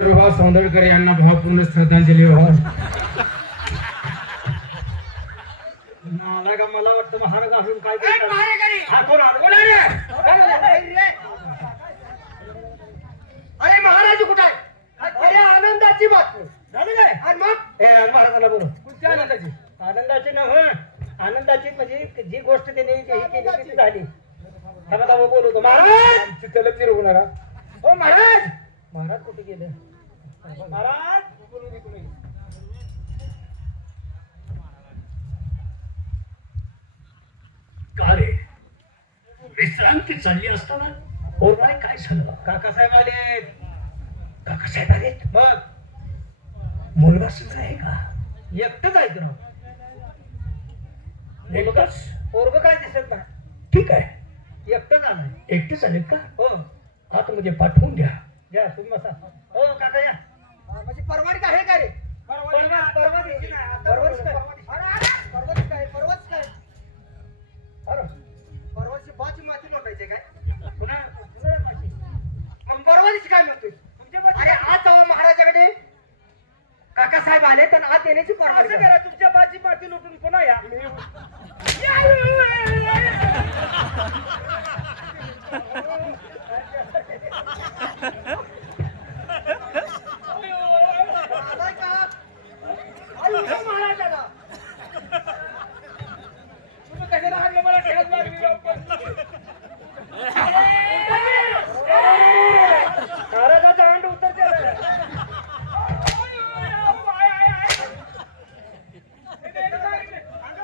रोहा सौंदरकर यांना भावपूर्ण श्रद्धांजली वाहा नाला का मला वाटतं महाराज असून काय करतात? हा कोण आला? कोण? कोण? अरे महाराज कुठे आहे? अरे आनंदाची बातमी झाली काय? आणि मग? ए आणि महाराजाला बोलव. आनंदाची? आनंदाची नव्ह आनंदाची म्हणजे जी गोष्ट त्यांनी ही केली ती झाली. थांबा थांबा बोलवतो. महाराज! त्याला फिरवू नका हो. महाराज! महाराज कुठे गेले? महाराज! का रे? विश्रांती चालली असताना? पोराय काय झालं? काकासाहेब आले काकासाहेब आले मग मुलगा सुद्धा आहे का? एकटंच आहे तुला एकटाच? पोरग काय दिसत नाही. ठीक आहे. एकटंच आलाय एकटे चालेल का? हो. आतमध्ये पाठवून द्या. या तुम्ही बसा. हो काका या. म्हणजे परवानगी आहे का रे? परवानगी- परवानगी काय? परवाच काय? परवाच बाची माती लोटायची काय? पुन्हा परवाची काय म्हणतोय? अरे आज जाऊ महाराजाकडे. काकासाहेब आले तर आज येण्याची परवानगी करा तुमच्या बाजी पाठी लुटून पुन्हा या. मला ठेवत लागली महाराजाचा अंड उतर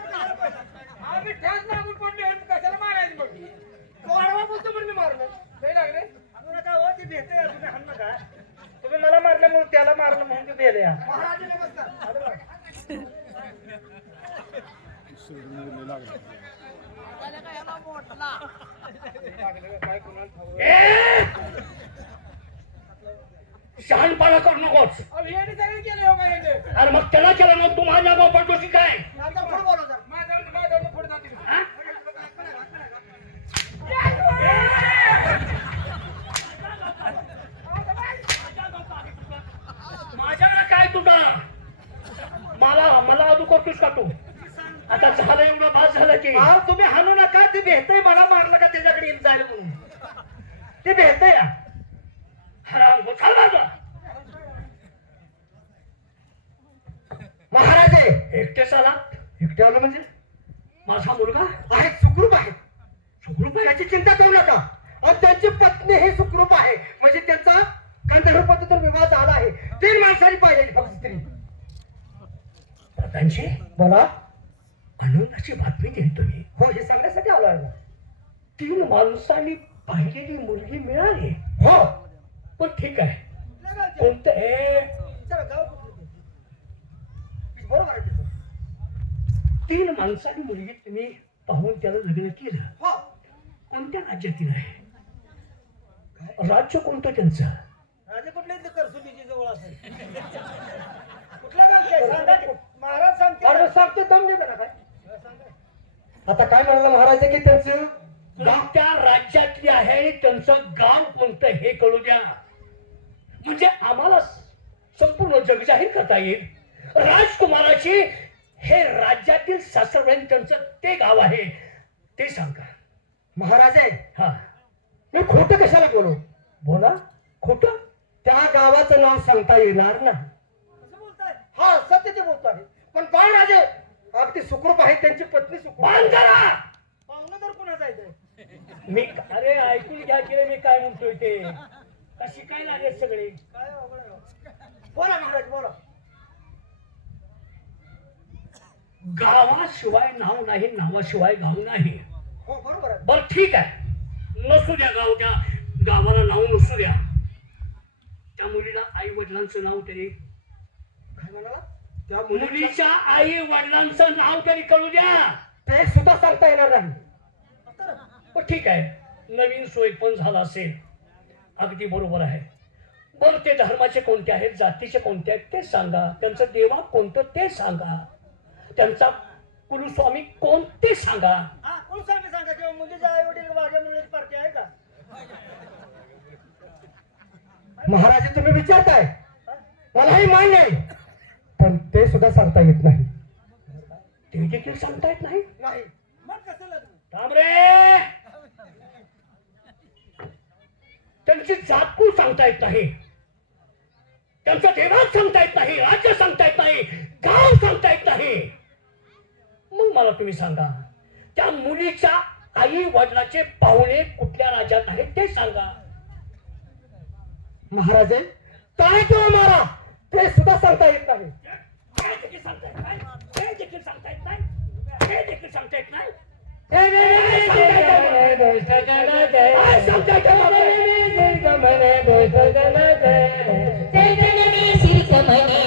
आम्ही ठेस लागून पडले कशाला मारायचं मग परवा बोलतो पण मी मारलं नाही लागले अजून नका हो ती भेटते अजून हाण नका तुम्ही मला मारल्यामुळे त्याला मारलं म्हणून ते भेले या महाराज नमस्कार ए! शहाणपणा करू नकोस अहो, यांनी सगळे केले हो का यांनी? अरे मग त्याला केला मग तू माझ्या गाव पडतो की काय आता पुढे बोला जरा. माझ्यावर- माझ्यावर पुढे जाते का? हा? माझ्याकडे काय तुझा मला मला अजून करतोस का तू आता झालं एवढं भास झालं की? अहो, तुम्ही हाणू नका ते भेटतय मला मारलं का त्याच्याकडे जायला म्हणून. ते भेटतय या. महाराज! आहे एकटे एकटे म्हणजे? माझा मुलगा? आहे सुखरूप आहेत सुखरूप आहे? त्याची चिंता करू नका. आणि त्यांची पत्नी हे सुखरूप आहे. म्हणजे त्यांचा गांधर्व तर विवाह झाला आहे. तीन माणसांनी पाहिलेली फक्त स्त्री. त्यांची बोला. आनंदाची बातमी दिली तुम्ही. हो हे सांगण्यासाठी आलो आहे. तीन माणसांनी पाहिलेली मुलगी मिळाली. हो पण ठीक आहे. कोणतं हे? बरोबर. तीन माणसांनी मुलगी तुम्ही पाहून त्याला लग्न केलं. हो. कोणत्या राज्यातील आहे? राज्य कोणतं त्यांचं? राजे कुठले करसुलीची जवळ असेल? कुठला की. महाराज सांगते. दम देता ना काय आता काय म्हणाला महाराज की त्यांचं? कोणत्या राज्यातली आहे आणि त्यांचं गाव कोणतं हे कळू द्या. म्हणजे आम्हाला संपूर्ण जग जाहीर करता येईल. राजकुमाराची हे राज्यातील सासरवाडी त्यांचं ते गाव आहे. ते सांगा. महाराज आहे. हा. मी खोटं कशाला बोलू? बोला. खोटं? त्या गावाचं नाव सांगता येणार नाही. कसं बोलताय. हा सत्य ते बोलतो आहे पण बाळ अगदी सुखरूप आहे त्यांची पत्नी सुखरूप बांध आहे. करा पाहुणं तर कुणाचं आहे ते? मी अरे ऐकून घ्या की रे मी काय म्हणतोय ते. का शिकायला आले सगळे? काय अवघड आहे हो. बोला महाराज बोला. गावाशिवाय नाव नाही नावाशिवाय गाव नाही. हो बरोबर आहे. बर ठीक आहे. नसू द्या गाव त्या. गावाला नाव नसू द्या. त्या मुलीला आई वडिलांचं नाव तरी. काय म्हणाला? त्या मुलीच्या आई वडिलांचं नाव तरी कळू द्या. ते सुद्धा सांगता येणार नाही. पण ठीक आहे. नवीन सोय पण झाला असेल. अगदी बरोबर आहे. बरं ते धर्माचे कोणते आहेत जातीचे कोणते आहेत ते सांगा. त्यांचं देवा कोणतं ते सांगा. त्यांचा कुलस्वामी कोण ते सांगा. हा कोण सांगे सांगा किंवा मुलीच्या आई वडील वाघ्या पार्टी आहे का? महाराज तुम्ही विचारताय. मलाही मान्य आहे. पण ते सुद्धा सांगता येत नाही. ते देखील सांगता येत नाही? नाही. थांब रे! त्यांची जात कुळ सांगता येत नाही. त्यांचा देवात सांगता येत नाही राज्य सांगता येत नाही गाव सांगता येत नाही. मग मला तुम्ही सांगा त्या मुलीच्या आई वडिलाचे पाहुणे कुठल्या राज्यात आहेत ते सांगा. महाराज? काय किंवा मारा? ते सुद्धा सांगता येत नाही काय देखील सांगता येत नाही हे देखील सांगता येत नाही हे देखील सांगता येत नाही सांगता येत सैजनमे शिरकमणे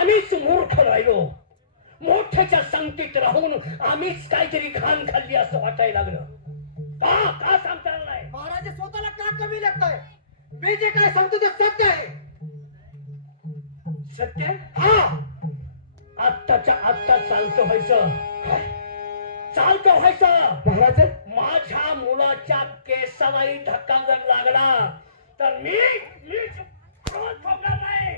आम्हीच मूर्ख राहिलो. मोठ्याच्या संगतीत राहून आम्हीच काहीतरी घाण खाल्ली असं वाटायला लागलं. का? का सांगता नाही? महाराज स्वतःला का कमी लागताय? मी जे काय सांगतो ते सत्य आहे. सत्य? हा. आत्ताच्या आत्ता चालतं व्हायचं. चालतं व्हायचं. महाराज? माझ्या मुलाच्या केसालाही धक्का जर लागला तर मी मी शुभान ठोकणार नाही.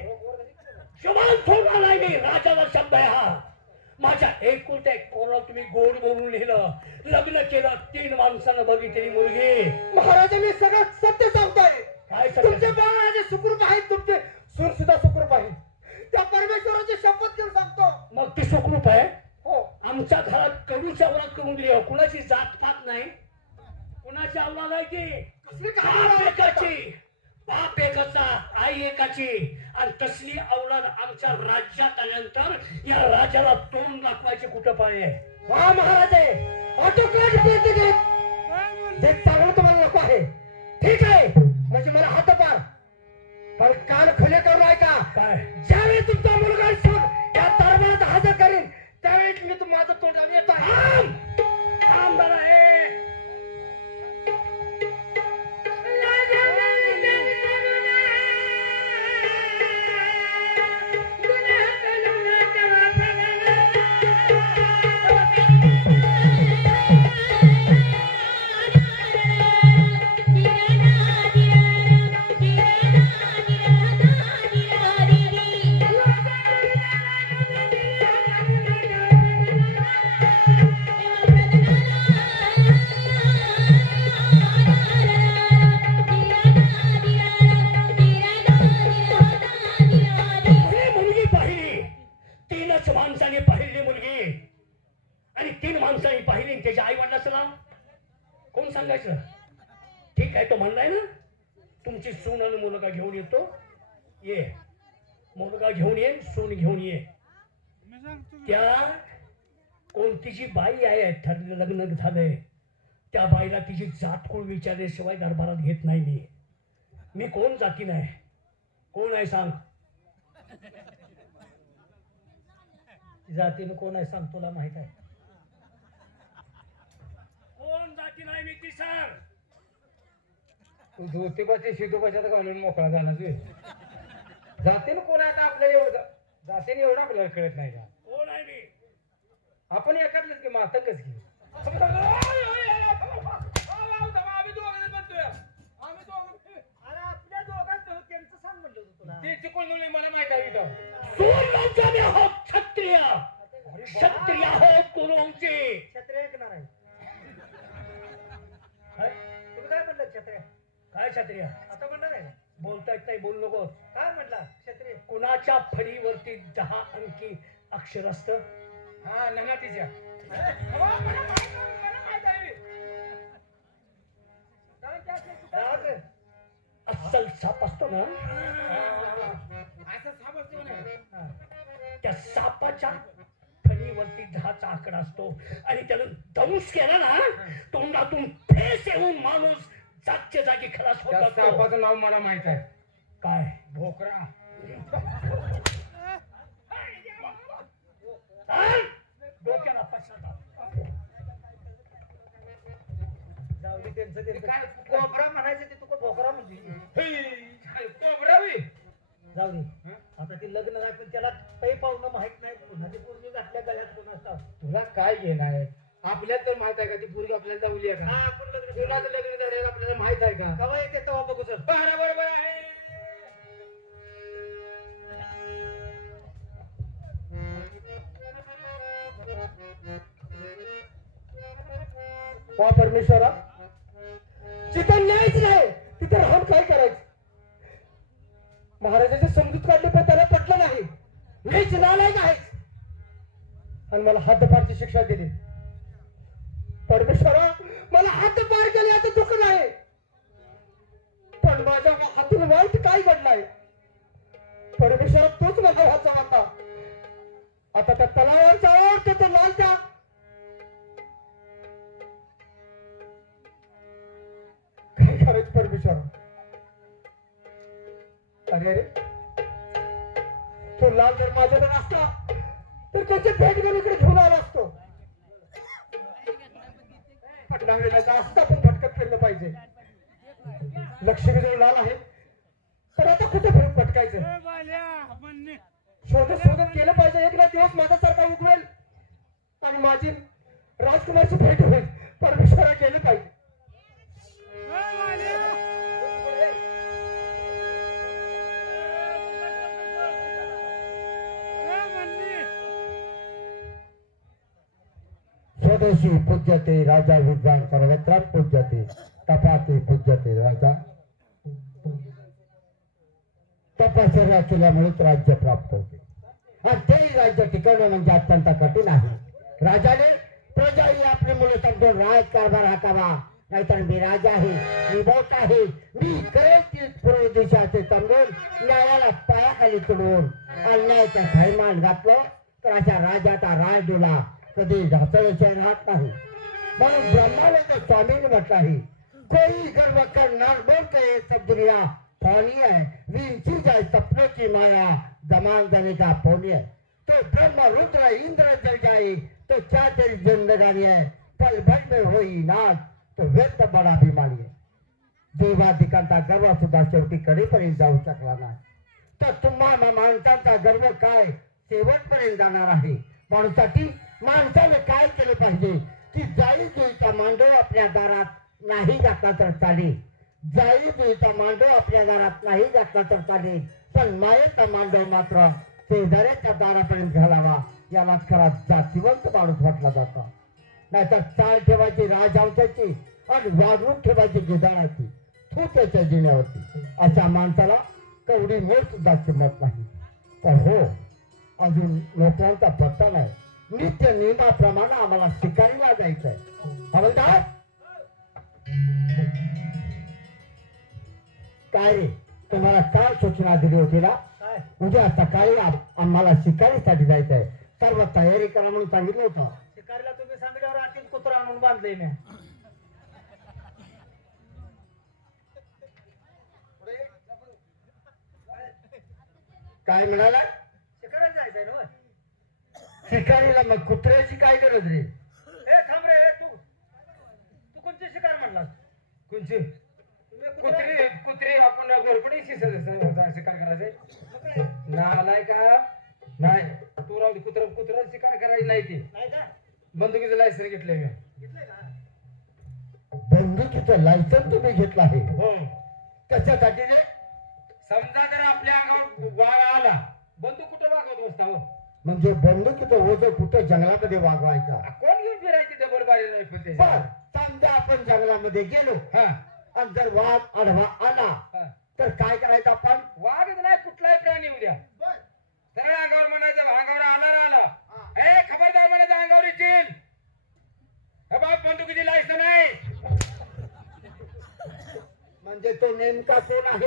नाही मी. राजाला शब्द आहे हा. माझ्या एकुलत्या एक पोरं तुम्ही गोड बोलून लिहिलं? लग्न केलं तीन माणसानं बघितली मुलगी. महाराज मी सगळं सत्य सांगतोय. काय तुमचे बाळाचे सुखरूप आहेत तुमचे सून सुद्धा सुखरूप आहेत. त्या परमेश्वराची शपथ घेऊन सांगतो. मग ती सुखरूप आहे? हो. आमच्या घरात कडूच्या वरात करून दिली. कुणाची जात पात नाही? कुणाची अवलाद आहे ती? कसली काय बाप एकाचा आई एकाची. आणि तसली अवलाद आमच्या राज्यात आल्यानंतर या राजाला तोंड दाखवायचे कुठं पाय आहे? वा महाराज आहे केले चांगलं तुम्हाला नको आहे. ठीक आहे. म्हणजे मला हातपार पण कान खुले करून ऐका. काय? ज्यावेळी तुमचा मुलगा सून या दरबारात हजर करेन. त्यावेळी मी तुम्हाला माझं तोंड येतो. आहे. थांब थांब जरा हे त्या बाईला तिची जात कोण विचारल्याशिवाय दरबारात घेत नाही मी. मी कोण जाती नाही? कोण आहे सांग? जातीनं कोण आहे सांग तुला माहीत आहे? कोण जाती नाही मी ती सांग. तू धोतीबाचे शिदोबाच्यात घालून मोकळा झाला तू जातीनं कोण आहे आता आपल्याला एवढं? जातीने एवढं आपल्याला कळत नाही का? कोण आहे मी? आपण एखादलेच की मातंगच की अरे आपल्या दोघांचं त्यांचं सांग म्हणलं होतं तुला ती चुकून मुली मला माहीत आहे इथं. सूर्यांचे आम्ही आहोत क्षत्रिय क्षत्रिय आहोत कुरुंचे छत्रे ऐकणार आहे. काय? तुम्ही काय म्हणलं क्षत्रिय काय क्षत्रिय आता म्हणणार आहे? बोलता येत नाही बोलू नको काय म्हणला? क्षत्रिय कुणाच्या फळीवरती दहा अंकी अक्षर असत? हा नना तिच्या हो, मला माहीत आहे, मला माहीत आहे. राहू दे. अस्सल साप असतो ना? सापाच्या फणीवरती दहाचा आकडा असतो. आणि त्यानं दंश केला ना तोंडातून फेस येऊन माणूस जागच्या जागी खलास होत त्या असतो. सापाचं नाव मला माहीत आहे. काय? भोकरा. डोक्याला पश्चाताप. जाऊ दे त्यांचं ते त्यांचं. काय कोबरा म्हणायचं ते तुका भोकरा म्हणते हे, कोबरा बी. जाऊ दे. आता ते लग्न आहे पण त्याला काही पाहुणं माहीत नाही पुन्हा ते पूर्वी घातल्या गळ्यात कोण असतात तुला काय घेणार आहे? आपल्याला तर माहीत आहे का ती पूर्वी आपल्याला जाऊली आहे हा का आपण लग्न कुणाचं लग्न झालेलं आपल्याला माहीत आहे का? कवा येते तेव्हा बघू सर. बरं बरोबर आहे. वा परमेश्वरा. जिथं न्यायच नाही. महाराजाचे समजूत काढले पण त्याला पटलं नाही. मीच नालायक आहेच. आणि मला हातपारची शिक्षा दिली. परमेश्वरा मला हातपार केले याचं दुःख नाही. पण माझ्या हातून वाईट काय घडलाय? परमेश्वरा तोच माझा वाचा होता आता त्या तलावावर जावं तो लाल त्या. काय करायचं परमेश्वर? अरे अरे तो लाल जर माझ्याकडे असता तर त्याची भेट घेऊन इकडे घेऊन आला असतो. पटना वेळेला असता पण भटकत फिरलं पाहिजे. लक्ष्मी जर लाल आहे तर आता कुठे फिरून भटकायचं? शोधत शोधत केलं पाहिजे एक ना दिवस माझ्यासारखा उगवेल आणि माझी राजकुमारची भेट होईल. परमेश्वरा केली पाहिजे. स्वदेशी पूज्यते राजा विद्वान सर्वत्र पूज्यते तपाते पूज्यते राजा. तपश्चर्या केल्यामुळेच राज्य प्राप्त होते. आणि तेही राज्य टिकवणं म्हणजे अत्यंत कठीण आहे. राजाने प्रजा ही आपली मुलं समजून राज कारभार हाकावा नाहीतर मी राजा आहे मी मोठ आहे. मी करेल पूर्व दिशाचे समजून न्यायाला पायाखाली चढवून अन्यायाच्या थैमान घातलं. तर अशा राजाचा राज दिला. कधी ढासळीचे राहत नाही. म्हणून ब्रह्मानंद स्वामीने म्हटलं आहे कोई गर्व करणार बोल के सब दुनिया फौनी है विंची जाए सपनों की माया जमान जाने का फौनी है। तो ब्रह्म रुद्र इंद्र जल जाए तो क्या तेरी जिंदगानी है? पल भर में होई नाच तो व्यर्थ बड़ा अभिमानी है। देवाधिकांचा गर्व सुद्धा शेवटी कडेपर्यंत जाऊ शकला नाही. तर तुम्हा माणसांचा गर्व काय? शेवटपर्यंत जाणार आहे. माणसासाठी माणसाने काय केलं पाहिजे? की जाई जुईचा मांडव आपल्या दारात नाही घातला तर चालेल. जाई जुईचा मांडव आपल्या दारात नाही घातला तर चालेल. पण मायेचा मांडव मात्र शेजाऱ्याच्या दारापर्यंत घालावा. याला खरा जातीवंत माणूस म्हटला जातो. नाहीतर चाल ठेवायची राजवंशाची आणि वागणूक ठेवायची गिधाळाची तू त्याच्या जिण्यावरती. अशा माणसाला कवडी मोठ सुद्धा किंमत नाही. तर हो अजून लोकांचा पत्ता नाही. नित्य नियमाप्रमाणे आम्हाला शिकारीला जायचंय. हवलदार काय रे? तुम्हाला काल सूचना दिली होती ना? काय? उद्या सकाळी आम- आम्हाला शिकारीसाठी जायचंय. सर्व तयारी करा म्हणून सांगितलं होतं. शिकारीला तुम्ही सांगितल्यावर आतील कुत्र आणून बांधलंय मी काय म्हणाला? शिकारायला जायचंय ना? शिकारीला मग कुत्र्याची काय गरज रे? ए थांब रे तू तू कोणती शिकार म्हणलास? कोणची? तुम्ही कुत्रा- कुत्री कुत्री आपण घरपडी शिकार करायचंय. मग काय? नालाय का? नाही. तू राहू दे कुत्रा कुत्रा शिकार करायची नाही ती. नाही का? बंदुकीचं लायसन घेतलंय मी. घेतलंय का? बंदुकीचं लायसन तुम्ही घेतलं आहे. हो. कशासाठी रे? समजा जर आपल्या अंगावर वाघ आला. बंदूक कुठं वागवत बसता हो? म्हणजे बंदुकीचं ओझं कुठं जंगलामध्ये वागवायचं? कोण घेऊन फिरायची डबल बारी नाही पण बर समजा आपण जंगलामध्ये गेलो हा. आणि जर वाघ आढवा आला. तर काय करायचं आपण? वाघच नाही कुठलाही प्राणी उद्या. सरळ अंगावर म्हणायचं अंगावर आला. आला ए खबरदार म्हणायचं अंगावर येतील हे बाप बंदुकीची लायसन नाही. म्हणजे तो नेमका कोण आहे?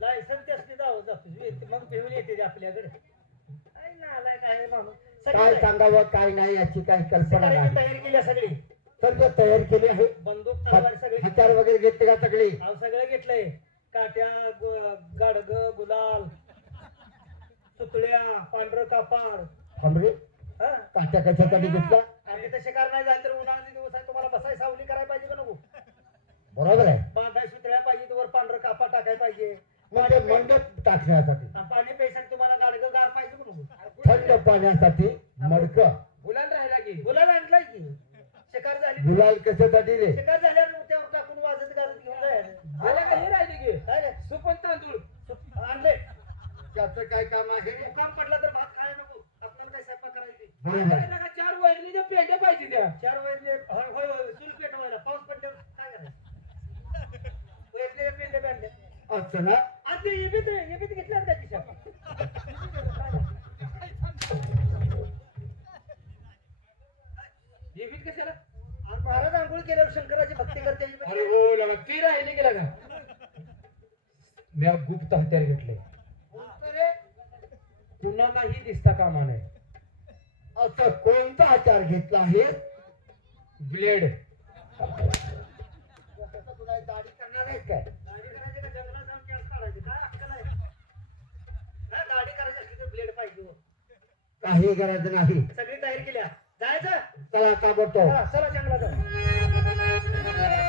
लायसन त्यासनी जावं जातो. मग घेऊन येते ते आपल्याकडे. काय नालाय काय माणूस. काय सगळी सांगावं काय नाही याची काही कल्पना नाही. तयारी केली सगळी. सर्व तयार केली आहे बंदूक तलवार सगळी हत्यार वगैरे घेतले का सगळे? अहो सगळं घेतलंय. काट्या गु- गाडग गुलाल सुतळ्या पांढरं कापड. थांबरे हा? काट्या कशासाठी घेतल्या? आम्ही तसे कार नाही झाले तर उन्हाळ्याचे दिवस आहे. तुम्हाला बसाय सावली करायला पाहिजे का नको? बरोबर आहे. बांधाय सुतळ्या पाहिजे वर पांढरं कापड टाकायला पाहिजे. म्हणजे मंडप टाकण्यासाठी. पाणी पैशाने तुम्हाला गाडग गार पाहिजे थंड पाण्यासाठी मडक. गुलाल राहिला की. गुलाल आणलाय की. शिकार झाली. गुलाल कशासाठी रे? शिकार झाल्यावर त्यावर टाकून वाजत गाजत घेऊन जायचं का हे राहिले? सुपन तांदूळ. आणले. त्याचं काय काम आहे काम पडला तर भात खायला नको. आपल्याला काय स्वयंपाक करायची चार वहिनीच्या पेंड्या पाहिजे त्या? चार वैरले होय होय चूल पेटवायला. पाऊस पडल्यावर काय करायचं? वैरले पेंडे बांधले असं ना? आज इबीत इबीत घेतल्यात का खिशात जेवीत कशाला? आज महाराज आंघोळ केल्यावर शंकराची भक्ती करते अरे हो लगा ती राहिली गेला का? मी आज गुप्त हत्यार घेतले कुणालाही दिसता कामा नये असं कोणता आचार घेतला आहे? ब्लेड. दाढी करणार आहे काय दाढी करायची का जंगलात काय अक्कल आहे काय दाढी करायची असली तर ब्लेड पाहिजे हो. काही गरज नाही. सगळी तयारी केल्या. जायचं? चला का बघतो चला चला जंगलात जाऊ.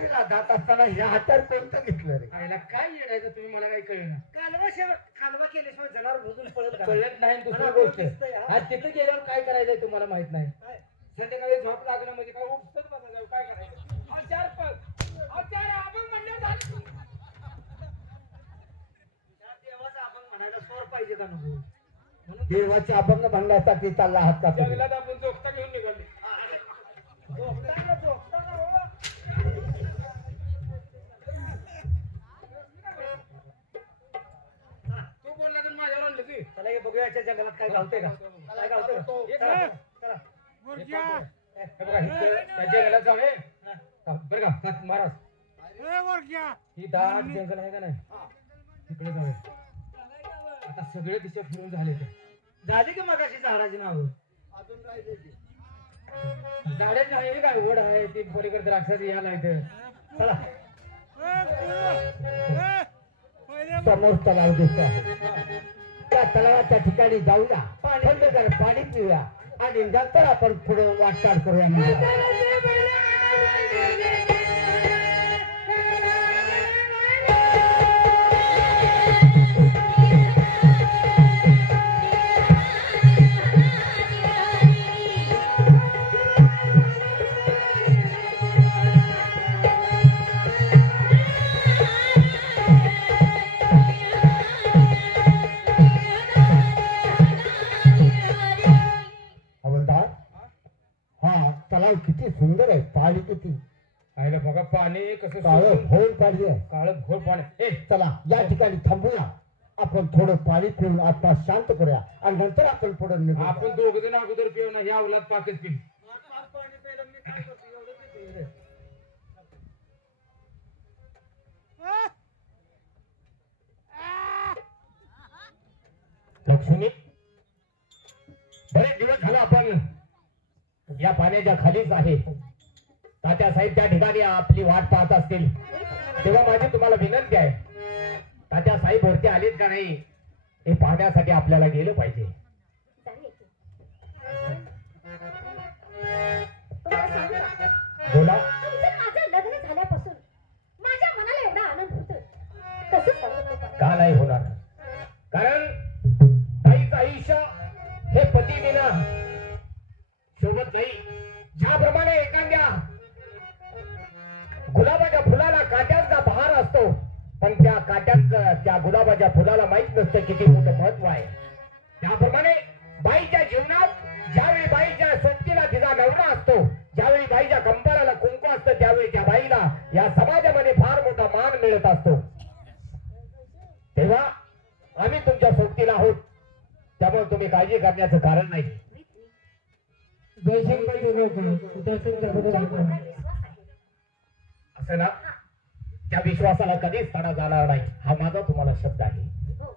शिकारीला जात असताना हे हत्यार कोणतं घेतलं रे? आईला काय येडायचं तुम्ही मला काही कळलं कालवा शेव कालवा केल्याशिवाय जनावर भुजून पळत का कळत नाही दुसरी मला गोष्ट. दिसतंय, हा. आज तिथे गेल्यावर काय करायचंय तुम्हाला माहीत नाही. काय? संध्याकाळी झोप लागणं म्हणजे काय? उपसत काय करायचं? अहो, चार पग अहो, चार आपण म्हणलं झालं. त्या देवाचा आपण म्हणायला स्वर पाहिजे का नको? म्हणून देवाचे अभंग म्हणण्यासाठी चालला हात का तुम्ही? जंगलात आपण जोगता घेऊन निघाले. झोपताना झोपताना हो. की चला हे बघूया याच्या जंगलात काय घालते का? काय? एक चला. हे बघा, जंगलात जाऊ हे. हा, बरं का महाराज ही दाट जंगल आहे का नाही? तिकडे जाऊया. आता सगळे दिशा फिरून झाले ते झाली की मगाशी झाडाची नाव? झाडे आहे काय ओढ आहे? ती पलीकडे द्राक्षाची याला इथं. चला. समोर तलाव दिसतो त्या तलावाच्या ठिकाणी जाऊया. थंड कर पाणी पिऊया. आणि नंतर आपण पुढे वाटचाल करूया. कसं काळ सोडून- भोर पाहिजे काळं घोळ पाणी. ए चला या ठिकाणी थांबूया. आपण थोडं पाणी पिऊन आत्मा शांत करूया आणि नंतर आपण पुढे निघू आपण दोघ जण अगोदर पिऊ ना या उलात पाकच पिऊ. पाणी. लक्ष्मी बरेच दिवस झाला आपण या पाण्याच्या खालीच आहे. तात्या साहेब त्या ठिकाणी आपली वाट पाहत असतील तेव्हा माझी तुम्हाला विनंती आहे. तात्या साहेब वरती आलेत का नाही हे पाहण्यासाठी आपल्याला गेलं पाहिजे? बोला. का नाही होणार? कारण ताईचं आयुष्य हे पती विना पण त्या काट्याचं त्या गुलाबाच्या फुलाला माहीत नसतं किती मोठं महत्त्व आहे. त्याप्रमाणे बाईच्या जीवनात ज्यावेळी बाईच्या सोबतीला तिचा नवरा असतो ज्यावेळी बाईच्या कंपाळाला कुंकू असतं त्यावेळी त्या बाईला या समाजामध्ये फार मोठा मान मिळत असतो. तेव्हा आम्ही तुमच्या सोबतीला आहोत. त्यामुळे तुम्ही काळजी करण्याचं कारण नाही. असं ना? त्या विश्वासाला कधीच तडा जाणार नाही. हा माझा तुम्हाला शब्द आहे. हो.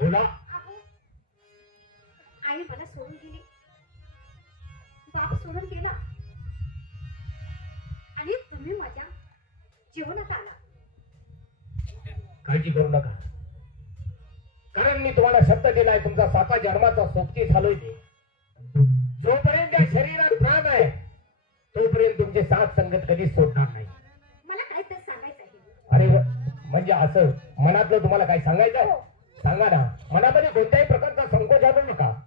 बोला. आई मला सोडून गेली. बाप सोडून गेला. आणि तुम्ही माझ्या जीवनात आला. काळजी करू नका. कारण मी तुम्हाला शब्द दिलाय तुमचा साता जन्माचा सोबती झालोय जोपर्यंत तोपर्यंत तुमचे साथ संगत कधीच सोडणार नाही. मला काहीतरी सांगायचं आहे. अरे वा, म्हणजे असं मनातलं तुम्हाला काय सांगायचं आहे? सांगा ना. मनामध्ये कोणत्याही प्रकारचा संकोच आणू नका.